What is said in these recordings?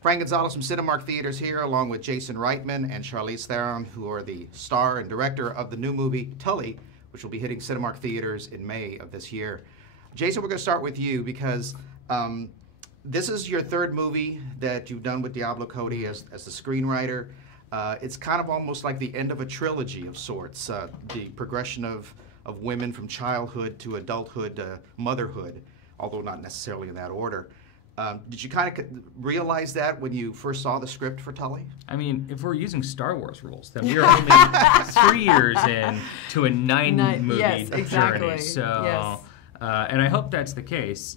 Frank Gonzalez from Cinemark Theaters here, along with Jason Reitman and Charlize Theron, who are the star and director of the new movie Tully, which will be hitting Cinemark Theaters in May of this year. Jason, we're going to start with you because this is your third movie that you've done with Diablo Cody as the screenwriter. It's kind of almost like the end of a trilogy of sorts, the progression of women from childhood to adulthood to motherhood, although not necessarily in that order. Did you kind of realize that when you first saw the script for Tully? I mean, if we're using Star Wars rules, then we are only 3 years in to a nine-movie journey. So, yes. And I hope that's the case.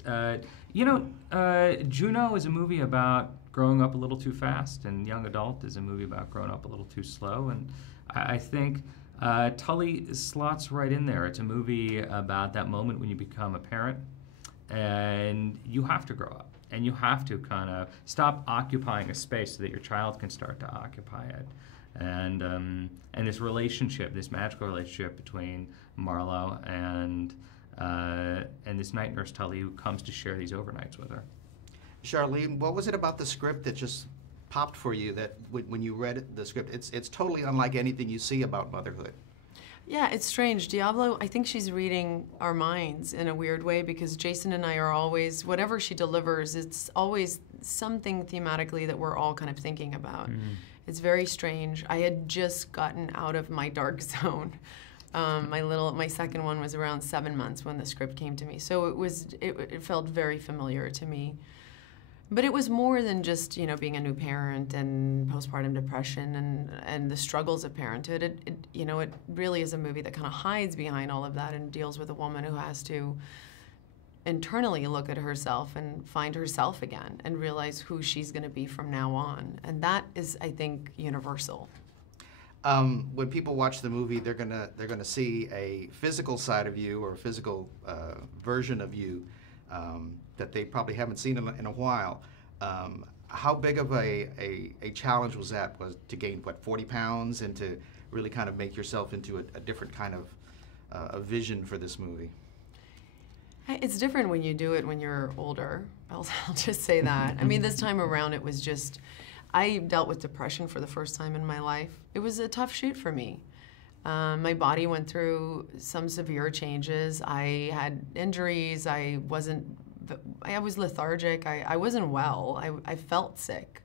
Juno is a movie about growing up a little too fast, and Young Adult is a movie about growing up a little too slow. And I think Tully slots right in there. It's a movie about that moment when you become a parent, and you have to grow up. And you have to kind of stop occupying a space so that your child can start to occupy it. And this relationship, this magical relationship between Marlo and this night nurse Tully, who comes to share these overnights with her. Charlene, what was it about the script that just popped for you that when you read the script, it's totally unlike anything you see about motherhood? Yeah, it's strange. Diablo, I think she's reading our minds in a weird way because Jason and I are always, whatever she delivers, it's always something thematically that we're all kind of thinking about. It's very strange. I had just gotten out of my dark zone. My second one was around 7 months when the script came to me. So it felt very familiar to me. But it was more than just, being a new parent and postpartum depression and the struggles of parenthood. It really is a movie that kind of hides behind all of that and deals with a woman who has to internally look at herself and find herself again and realize who she's going to be from now on. And that is, I think, universal. When people watch the movie, they're gonna see a physical side of you or a physical version of you that they probably haven't seen in a while. How big of a challenge was that? Was to gain, 40 pounds and to really kind of make yourself into a different kind of a vision for this movie? It's different when you do it when you're older. I'll just say that. I mean, this time around it was just, I dealt with depression for the first time in my life. It was a tough shoot for me. My body went through some severe changes. I had injuries. I was lethargic. I wasn't well. I felt sick.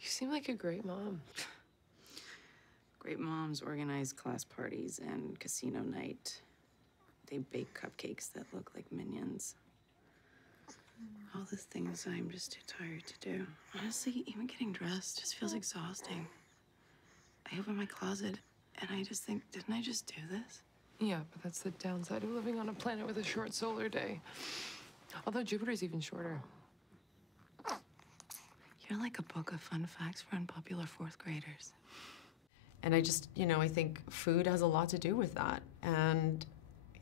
You seem like a great mom. Great moms organize class parties and casino night. They bake cupcakes that look like minions. All the things I'm just too tired to do. Honestly, even getting dressed just feels exhausting. I open my closet and I just think, didn't I just do this? Yeah, but that's the downside of living on a planet with a short solar day. Although Jupiter's even shorter. You're like a book of fun facts for unpopular fourth graders. And I just, I think food has a lot to do with that. And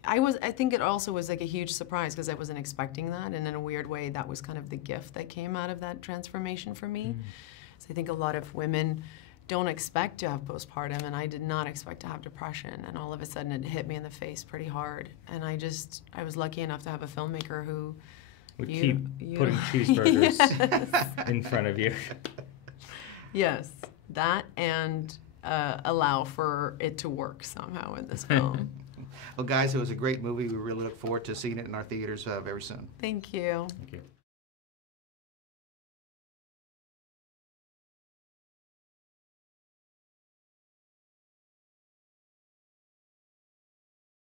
I think it also was like a huge surprise because I wasn't expecting that. And in a weird way, that was kind of the gift that came out of that transformation for me. So I think a lot of women don't expect to have postpartum, and I did not expect to have depression. And all of a sudden, it hit me in the face pretty hard. And I was lucky enough to have a filmmaker who would keep putting cheeseburgers Yes. in front of you. Yes, that and allow for it to work somehow in this film. Well, guys, it was a great movie. We really look forward to seeing it in our theaters very soon. Thank you. Thank you.